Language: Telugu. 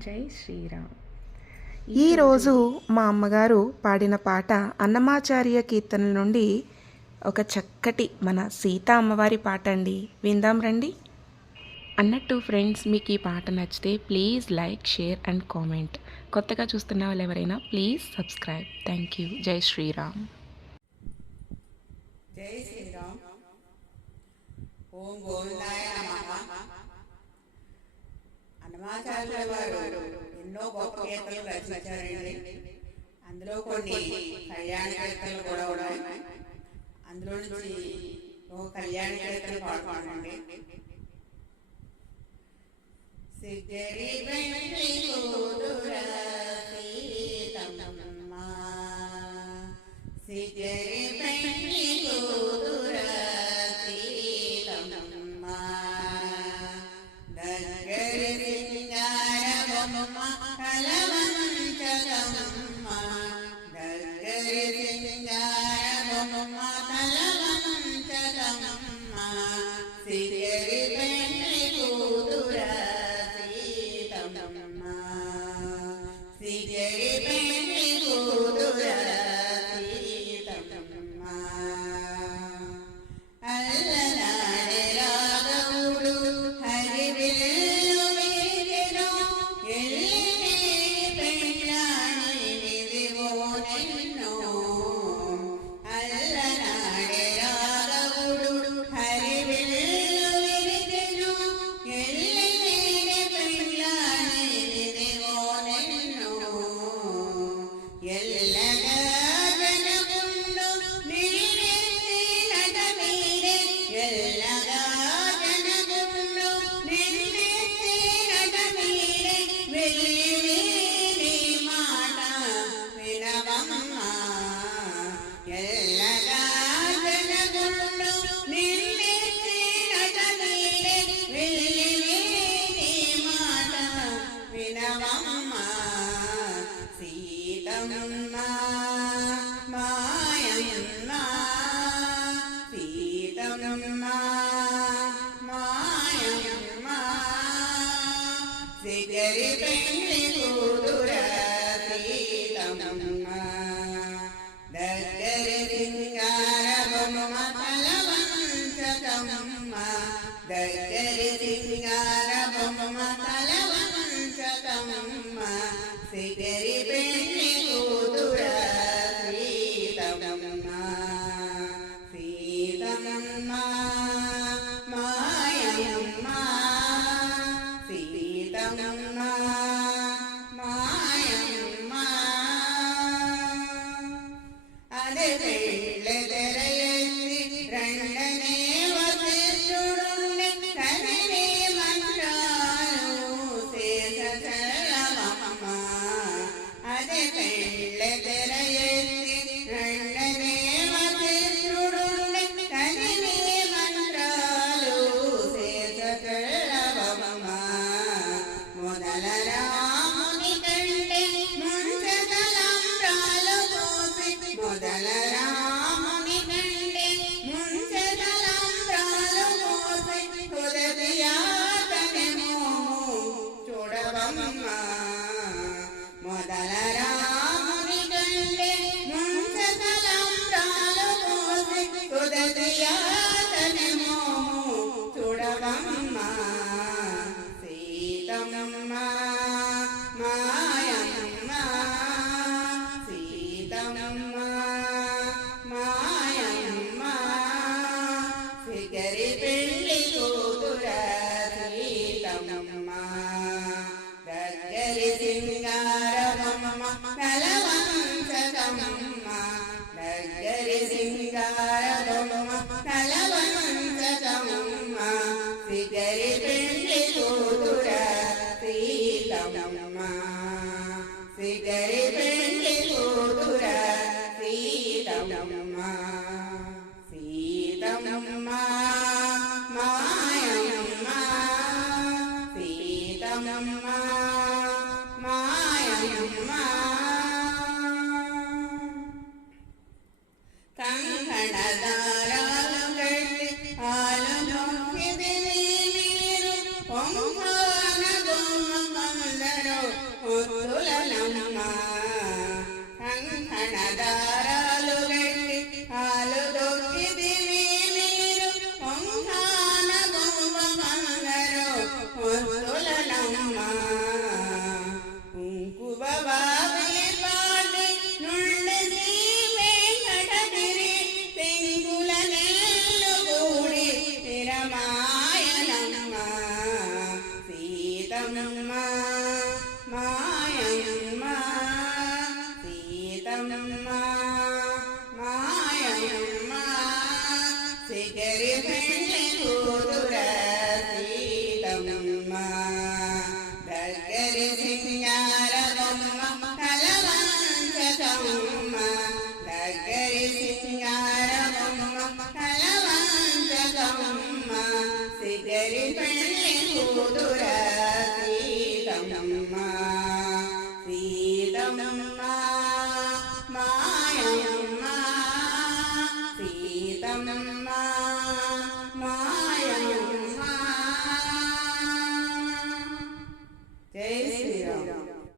జై శ్రీరామ్. ఈరోజు మా అమ్మగారు పాడిన పాట అన్నమాచార్య కీర్తనల నుండి ఒక చక్కటి మన సీతా అమ్మవారి పాట అండి. విందాం రండి. అన్నట్టు ఫ్రెండ్స్, మీకు ఈ పాట నచ్చితే please like, share and comment. కొత్తగా చూస్తున్న వాళ్ళు ఎవరైనా ప్లీజ్ సబ్స్క్రైబ్. Thank you. జై శ్రీరామ్. జై శ్రీరామ్. ఓం గోవిందాయ నమః. అన్నమాచార్యుల వారు ఎన్నో గొప్ప కీర్తనలు రచించారండి. అందులో కొన్ని కళ్యాణ కీర్తనలు కూడా ఉన్నాయి. అందులో నుంచి ఒక కళ్యాణ కీర్తన పాడుకోండి. సిగ్గరి వెండి కూతుర సీతమ్మ, సిగ్గరి వెండి కూతుర సీతమ్మ, దగ్గరి సింగారబొమ్మ కలవంచకమ్మ, దగ్గరి సింగారబొమ్మ కలవంచకమ్మ, సిగ్గరి వెండి కూతుర సీతమ్మ, సిగ్గరి వెండి కూతుర సీతమ్మ. అల్లనాడే రాఘవుడు హరివిల్లు వీరెను, ఎల్లిని పెళ్ళాని నిదివో నిన్ను. అల్లనాడే రాఘవుడు హరివిల్లు వీరెను, ఎల్లిని పెళ్ళాని నిదివో నిన్ను. ఎల్లగా జనకుండు నిన్నెత్తి నటమీరే, ఎల్లగా జనకుండు నిన్నెత్తి నటమీరే, వెళ్ళి నీ మాట వినవమ్మ. ఎల్లగా జనకుండు నిన్నెత్తి నటమీరే, వెళ్ళి నీ మాట వినవమ్మ. సీతమ్మ మాయమ్మ, సీతమ్మ మాయమ్మ, సిగ్గరి పెండ్లి కూతుర సీతమ్మ, దగ్గరి సింగారబొమ్మ కలవంచకమ్మ, దగ్గరి సింగారబొమ్మ కలవంచకమ్మ, సిగ్గరి పెండ్లి కూతుర సీతమ్మ, సీతమ్మ మాయమ్మ, సీతమ్మ మాయమ్మ. అదే తెరయెత్తి రెండనే వశిష్ఠుడుండె, కదిలే మంత్రాలు శేష చరవమ్మ. అదే తెరయెత్తి రెండనే వశిష్ఠుడుండె, కదిలే మంత్రాలు శేష చరవమ్మ. మొదల రాముని కంటే ముంచతలంబ్రాలు పోసి, మొదల రాముని కంటే ముంచతలంబ్రాలు పోసి, హృదయాతనెమో చూడవమ్మ. మొదల రాముని కంటే ముంచతలంబ్రాలు పోసి, హృదయాతనెమో చూడవమ్మ. సీతమ్మ మాయమ్మ, సీతమ్మ మాయమ్మ, సిగ్గరి పెండ్లి కూతుర సీతమ్మ, దగ్గరి సింగారబొమ్మ కలవంచకమ్మ, దగ్గరి సింగారబొమ్మ కలవంచకమ్మ, సిగ్గరి పెండ్లి కూతుర సీతమ్మ, సిగ్గరి పెండ్లి కూతుర సీతమ్మ, సీతమ్మ మాయమ్మ, సీతమ్మ మాయమ్మ. కంకణదారాలు కట్టి హాలు నొక్కిది నీరు, పొంగాన బొమ్మ కొందరు మాయమ్మ సీతమ్మ మాయమ్మ సిగరి పెళ్లి కూతుర సీతమ్మ దగ్గరి సింగారమ్మ కలవంచకమ్మ దగ్గరి సింగారమ్మ కలవంచకమ్మ సిగరి పెళ్లి కూతుర సీతమ్మ సీతమ్మ